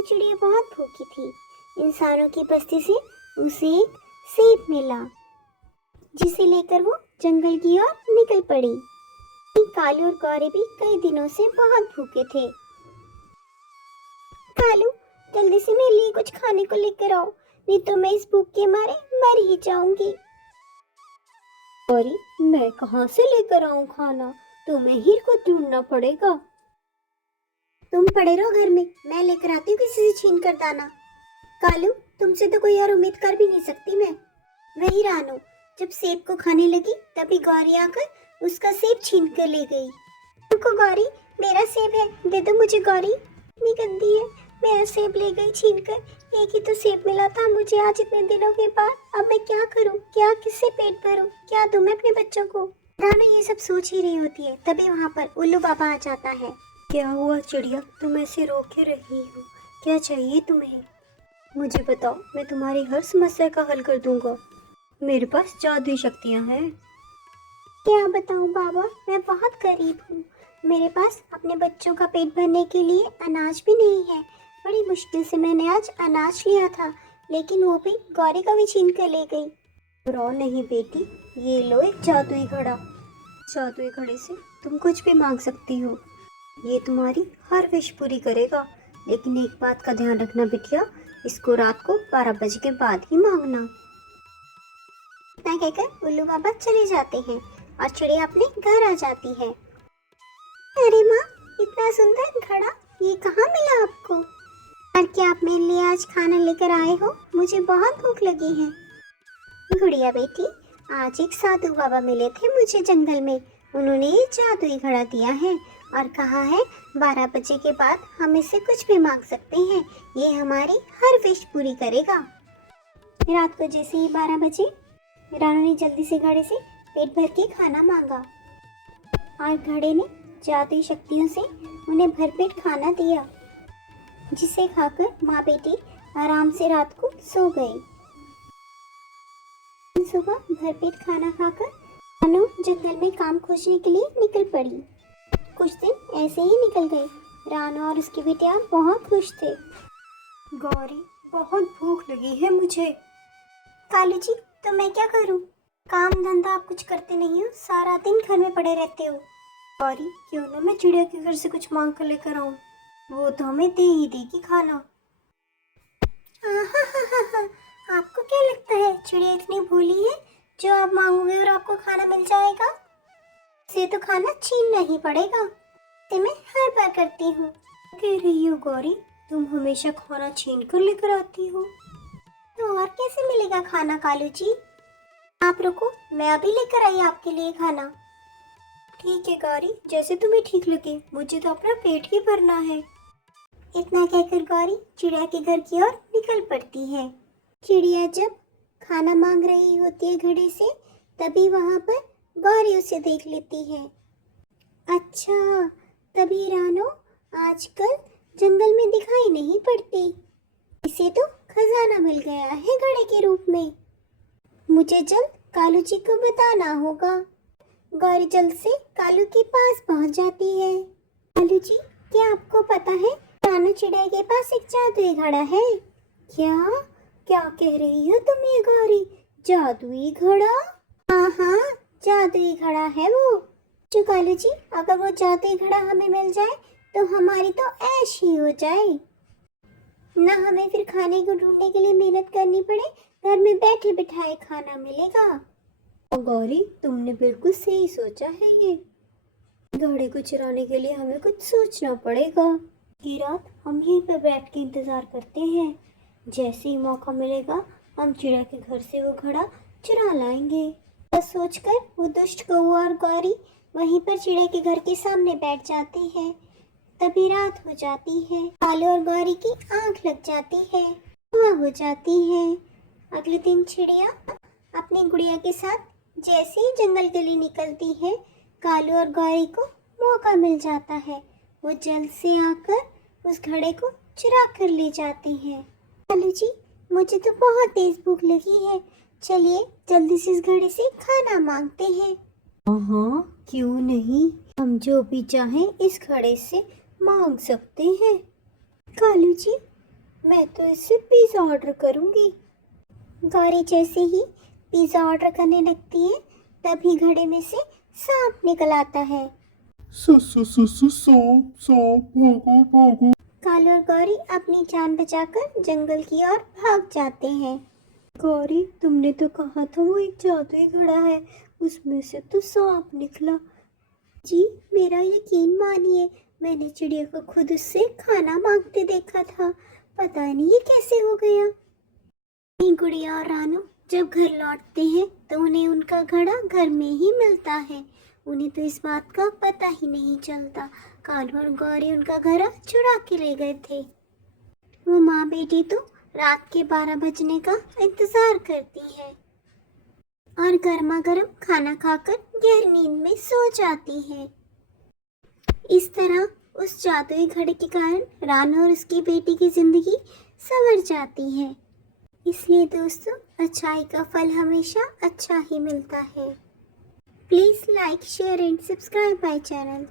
रानू चिड़िया बहुत भूखी थी। इंसानों की बस्ती से उसे एक सेब मिला, जिसे लेकर वो जंगल की ओर निकल पड़ी। कालू और गौरी भी कई दिनों से बहुत भूखे थे। कालू, जल्दी से मेरे लिए कुछ खाने को लेकर आओ, नहीं तो मैं इस भूख के मारे मर ही जाऊंगी। गौरी, मैं कहाँ से लेकर आऊं खाना? तुम्हें ही खुद ढूंढना पड़ेगा। तुम पड़े रहो घर में, मैं लेकर आती हूँ किसी से छीन कर दाना। कालू, तुमसे तो कोई और उम्मीद कर भी नहीं सकती मैं। वही रानू जब सेब को खाने लगी तभी गौरी आकर उसका सेब छीन कर ले गई। रुको गौरी, मेरा सेब है, दे दो मुझे। गौरी इतनी गंदी है, मेरा सेब ले गई छीन कर। एक ही तो सेब मिला था मुझे आज इतने दिनों के बाद। अब मैं क्या करूं? क्या किससे पेट भरूं? क्या दूं मैं अपने बच्चों को? रानू ये सब सोच ही रही होती है, तभी वहाँ पर उल्लू बाबा आ जाता है। क्या हुआ चिड़िया, तुम ऐसे रोके रही हो? क्या चाहिए तुम्हें? मुझे बताओ, मैं तुम्हारी हर समस्या का हल कर दूंगा। मेरे पास जादुई शक्तियाँ हैं। क्या बताऊं बाबा, मैं बहुत गरीब हूँ। मेरे पास अपने बच्चों का पेट भरने के लिए अनाज भी नहीं है। बड़ी मुश्किल से मैंने आज अनाज लिया था, लेकिन वो भी गौरी का भी छीन कर ले गई। रो नहीं बेटी, ये लो एक जादुई घड़ा। जादुई घड़े से तुम कुछ भी मांग सकती हो। ये तुम्हारी हर विश पूरी करेगा, लेकिन एक बात का ध्यान रखना बिटिया, इसको रात को 12 बजे के बाद ही मांगना। इतना कहकर उल्लू बाबा चले जाते हैं और चिड़िया अपने घर आ जाती है। अरे माँ, इतना सुंदर घड़ा ये कहाँ मिला आपको? और क्या आप मेरे लिए आज खाना लेकर आए हो? मुझे बहुत भूख लगी है। गुड़िया बेटी, आज एक साधु बाबा मिले थे मुझे जंगल में। उन्होंने ये जादुई घड़ा दिया है और कहा है 12 बजे के बाद हम इससे कुछ भी मांग सकते हैं। ये हमारी हर विश पूरी करेगा। रात को जैसे ही 12 बजे रानू ने जल्दी से घड़े से पेट भर के खाना मांगा और घड़े ने जादुई शक्तियों से उन्हें भरपेट खाना दिया, जिसे खाकर माँ बेटी आराम से रात को सो गई। सुबह भरपेट खाना खाकर रानू जंगल में काम खोजने के लिए निकल पड़ी। कुछ दिन ऐसे ही निकल गए। रानू और उसकी बिटिया बहुत खुश थे। गौरी, बहुत भूख लगी है मुझे। कालू जी, तो मैं क्या करूं? काम धंधा आप कुछ करते नहीं हो, सारा दिन घर में पड़े रहते हो। गौरी, क्यों ना मैं चिड़िया के घर से कुछ मांग कर लेकर आऊं, वो तो हमें दे ही देगी खाना। आहा, आपको क्या लगता है चिड़िया इतनी भोली है जो आप मांगोगे और आपको खाना मिल जाएगा? इसे तो खाना छीनना ही पड़ेगा। इसे मैं हर बार करती हूँ। कह रही हो गौरी, तुम हमेशा खाना छीन कर लेकर आती हो, तो और कैसे मिलेगा खाना? कालू जी, आप रुको, मैं अभी लेकर आई आपके लिए खाना। ठीक है गौरी, जैसे तुम्हें ठीक लगे, मुझे तो अपना पेट ही भरना है। इतना कहकर गौरी चिड़िया के घर की ओर निकल पड़ती है। चिड़िया जब खाना मांग रही होती है घड़े से, तभी वहाँ पर गौरी उसे देख लेती है। अच्छा, तभी रानू आजकल जंगल में दिखाई नहीं पड़ती। इसे तो खजाना मिल गया है घड़े के रूप में। मुझे जल्द कालू जी को बताना होगा। गौरी जल्द से कालू के पास पहुंच जाती है। कालू जी, क्या आपको पता है रानू चिड़िया के पास एक जादुई घड़ा है? क्या क्या कह रही हो तुम ये गौरी? जादुई घड़ा? हाँ हाँ, जादुई घड़ा है वो। जो कालू जी, अगर वो जादुई घड़ा हमें मिल जाए तो हमारी तो ऐश ही हो जाए। ना हमें फिर खाने को ढूंढने के लिए मेहनत करनी पड़े, घर में बैठे बिठाए खाना मिलेगा। गौरी, तुमने बिल्कुल सही सोचा है। ये घड़े को चुराने के लिए हमें कुछ सोचना पड़ेगा। ये रात हम यहीं पर बैठ के इंतजार करते हैं। जैसे ही मौका मिलेगा हम चिड़िया के घर से वो घड़ा चुरा लाएंगे। बस सोचकर वो दुष्ट कौवा और गौरी वहीं पर चिड़िया के घर के सामने बैठ जाते हैं। तभी रात हो जाती है। कालू और गौरी की आंख लग जाती है, सुबह हो जाती है। अगले दिन चिड़िया अपनी गुड़िया के साथ जैसे ही जंगल के लिए निकलती है, कालू और गौरी को मौका मिल जाता है। वो जल्द से आकर उस घड़े को चुरा कर ले जाते हैं। कालू जी, मुझे तो बहुत तेज भूख लगी है, चलिए जल्दी से इस घड़े से खाना मांगते हैं। हाँ, क्यों नहीं, हम जो भी चाहें इस घड़े से मांग सकते हैं। कालू जी, मैं तो इससे पिज़्ज़ा ऑर्डर करूँगी। गौरी जैसे ही पिज़्ज़ा ऑर्डर करने लगती है तभी घड़े में से सांप निकल आता है। सांप सांप भागो भागो। कालू और गौरी अपनी जान बचाकर जंगल की ओर भाग जाते हैं। गौरी, तुमने तो कहा था वो एक जादुई घड़ा है, उसमें से तो सांप निकला। जी, मेरा यकीन मानिए, मैंने चिड़िया को खुद उससे खाना मांगते देखा था। पता नहीं ये कैसे हो गया। गुड़िया और रानू जब घर लौटते हैं तो उन्हें उनका घड़ा घर में ही मिलता है। उन्हें तो इस बात का पता ही नहीं चलता। कालू और गौरी उनका घड़ा चुरा के ले गए थे। वो माँ बेटी तो रात के 12 बजने का इंतजार करती है और गर्मा गर्म खाना खाकर गहरी नींद में सो जाती है। इस तरह उस जादुई घड़े के कारण रानू और उसकी बेटी की जिंदगी संवर जाती है। इसलिए दोस्तों, अच्छाई का फल हमेशा अच्छा ही मिलता है। Please like, share and subscribe my channel.